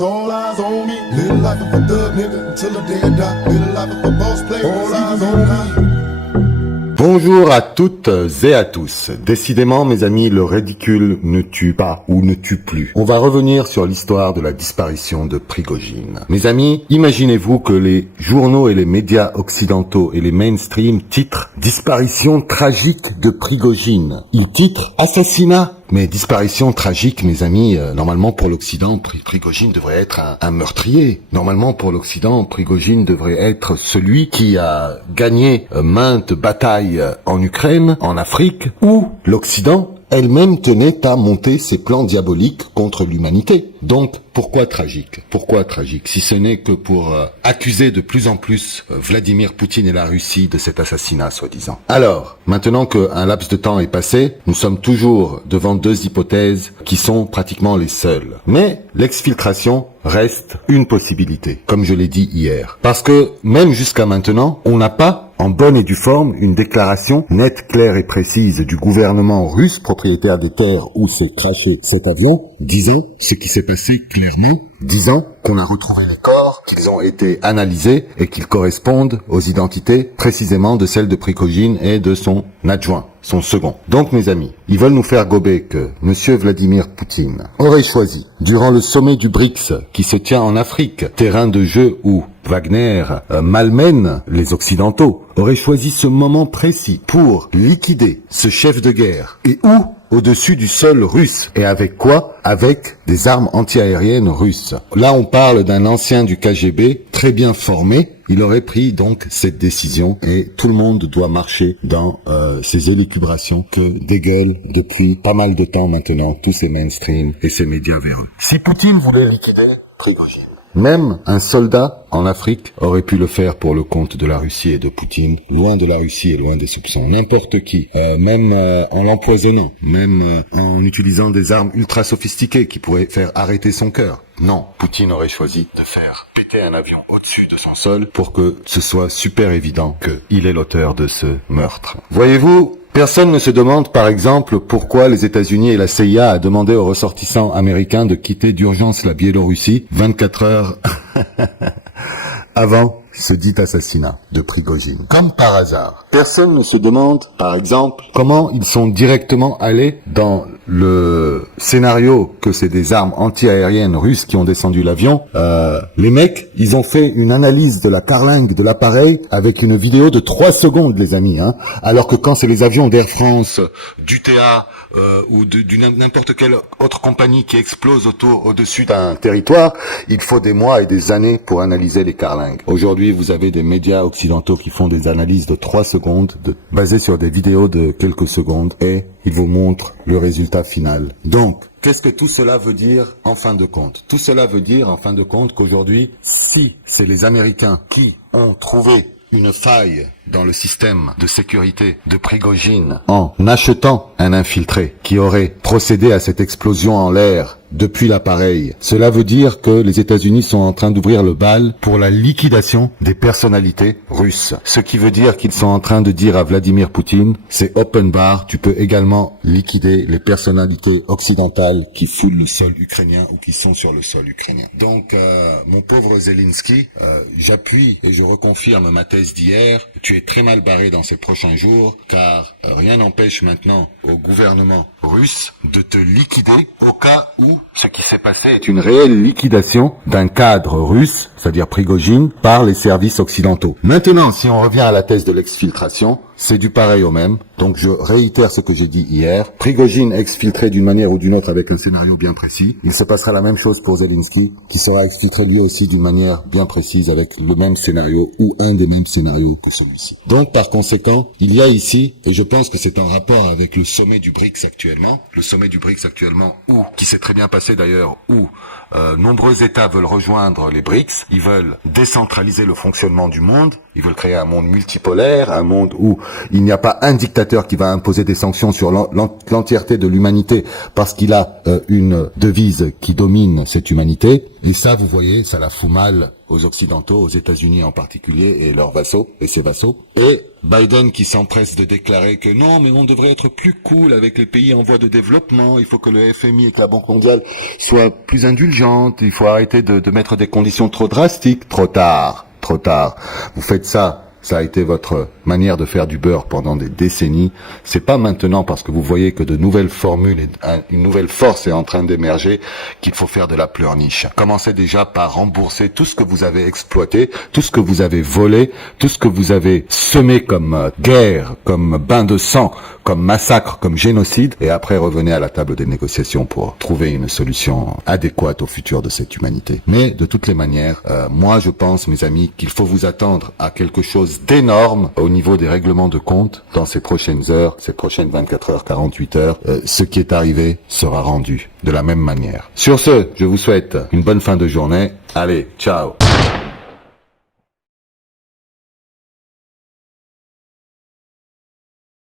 It's all eyes on me. Live life of a thug nigga until the day I die. Live life of a boss player. All eyes on me. Bonjour à toutes et à tous. Décidément, mes amis, le ridicule ne tue pas ou ne tue plus. On va revenir sur l'histoire de la disparition de Prigojine. Mes amis, imaginez-vous que les journaux et les médias occidentaux et les mainstream titrent « Disparition tragique de Prigojine ». Ils titrent « Assassinat ». Mais disparition tragique, mes amis, normalement pour l'Occident, Prigojine devrait être un meurtrier. Normalement pour l'Occident, Prigojine devrait être celui qui a gagné maintes batailles en Ukraine, en Afrique, où l'Occident elle-même tenait à monter ses plans diaboliques contre l'humanité. Donc, pourquoi tragique? Pourquoi tragique? Si ce n'est que pour accuser de plus en plus Vladimir Poutine et la Russie de cet assassinat, soi-disant. Alors, maintenant qu'un laps de temps est passé, nous sommes toujours devant deux hypothèses qui sont pratiquement les seules. Mais l'exfiltration reste une possibilité, comme je l'ai dit hier. Parce que, même jusqu'à maintenant, on n'a pas en bonne et due forme, une déclaration nette, claire et précise du gouvernement russe, propriétaire des terres où s'est crashé cet avion, disant ce qui s'est passé clairement, disant qu'on a retrouvé les corps, qu'ils ont été analysés et qu'ils correspondent aux identités précisément de celles de Prigojine et de son adjoint, son second. Donc mes amis, ils veulent nous faire gober que monsieur Vladimir Poutine aurait choisi, durant le sommet du BRICS qui se tient en Afrique, terrain de jeu où Wagner malmène les Occidentaux, aurait choisi ce moment précis pour liquider ce chef de guerre. Et où? Au-dessus du sol russe. Et avec quoi? Avec des armes antiaériennes russes. Là, on parle d'un ancien du KGB, très bien formé. Il aurait pris donc cette décision et tout le monde doit marcher dans ces élucubrations que dégueulent depuis pas mal de temps maintenant tous ces mainstream et ces médias véreux. Si Poutine voulait liquider Prigojine, même un soldat en Afrique aurait pu le faire pour le compte de la Russie et de Poutine, loin de la Russie et loin des soupçons. N'importe qui, même en l'empoisonnant, même en utilisant des armes ultra sophistiquées qui pourraient faire arrêter son cœur. Non, Poutine aurait choisi de faire péter un avion au-dessus de son sol pour que ce soit super évident qu'il est l'auteur de ce meurtre. Voyez-vous, personne ne se demande, par exemple, pourquoi les États-Unis et la CIA a demandé aux ressortissants américains de quitter d'urgence la Biélorussie 24 heures avant ce dit assassinat de Prigojine. Comme par hasard. Personne ne se demande, par exemple, comment ils sont directement allés dans le scénario que c'est des armes anti-aériennes russes qui ont descendu l'avion. Les mecs, ils ont fait une analyse de la carlingue de l'appareil avec une vidéo de 3 secondes, les amis. Alors que quand c'est les avions d'Air France, d'UTA ou d'une n'importe quelle autre compagnie qui explose au-dessus d'un territoire, il faut des mois et des années pour analyser les carlingues. Aujourd'hui, vous avez des médias occidentaux qui font des analyses de 3 secondes, basées sur des vidéos de quelques secondes, et ils vous montrent le résultat final. Donc, qu'est-ce que tout cela veut dire en fin de compte? Tout cela veut dire en fin de compte qu'aujourd'hui, si c'est les Américains qui ont trouvé une faille dans le système de sécurité de Prigojine en achetant un infiltré qui aurait procédé à cette explosion en l'air depuis l'appareil. Cela veut dire que les États-Unis sont en train d'ouvrir le bal pour la liquidation des personnalités russes. Ce qui veut dire qu'ils sont en train de dire à Vladimir Poutine, c'est open bar, tu peux également liquider les personnalités occidentales qui foulent le sol ukrainien ou qui sont sur le sol ukrainien. Donc, mon pauvre Zelensky, j'appuie et je reconfirme ma thèse d'hier, tu es très mal barré dans ces prochains jours, car rien n'empêche maintenant au gouvernement russe de te liquider au cas où ce qui s'est passé est une réelle liquidation d'un cadre russe, c'est-à-dire Prigojine, par les services occidentaux. Maintenant, si on revient à la thèse de l'exfiltration, c'est du pareil au même. Donc je réitère ce que j'ai dit hier. Prigojine exfiltré d'une manière ou d'une autre avec un scénario bien précis. Il se passera la même chose pour Zelensky, qui sera exfiltré lui aussi d'une manière bien précise avec le même scénario ou un des mêmes scénarios que celui-ci. Donc par conséquent, il y a ici, et je pense que c'est en rapport avec le sommet du BRICS actuellement, qui s'est très bien passé d'ailleurs, où nombreux États veulent rejoindre les BRICS, ils veulent décentraliser le fonctionnement du monde, ils veulent créer un monde multipolaire, un monde où il n'y a pas un dictateur qui va imposer des sanctions sur l'entièreté de l'humanité parce qu'il a une devise qui domine cette humanité. Et ça, vous voyez, ça la fout mal aux Occidentaux, aux États-Unis en particulier, et leurs vassaux, et ses vassaux. Et Biden qui s'empresse de déclarer que non, mais on devrait être plus cool avec les pays en voie de développement, il faut que le FMI et que la Banque mondiale soient plus indulgentes, il faut arrêter de mettre des conditions trop drastiques. Trop tard, trop tard. Vous faites ça. Ça a été votre manière de faire du beurre pendant des décennies. C'est pas maintenant parce que vous voyez que de nouvelles formules et une nouvelle force est en train d'émerger qu'il faut faire de la pleurniche. Commencez déjà par rembourser tout ce que vous avez exploité, tout ce que vous avez volé, tout ce que vous avez semé comme guerre, comme bain de sang, comme massacre, comme génocide, et après revenez à la table des négociations pour trouver une solution adéquate au futur de cette humanité. Mais de toutes les manières, moi je pense, mes amis, qu'il faut vous attendre à quelque chose d'énorme au niveau des règlements de compte dans ces prochaines heures, ces prochaines 24 heures, 48 heures. Ce qui est arrivé sera rendu de la même manière. Sur ce, je vous souhaite une bonne fin de journée. Allez, ciao!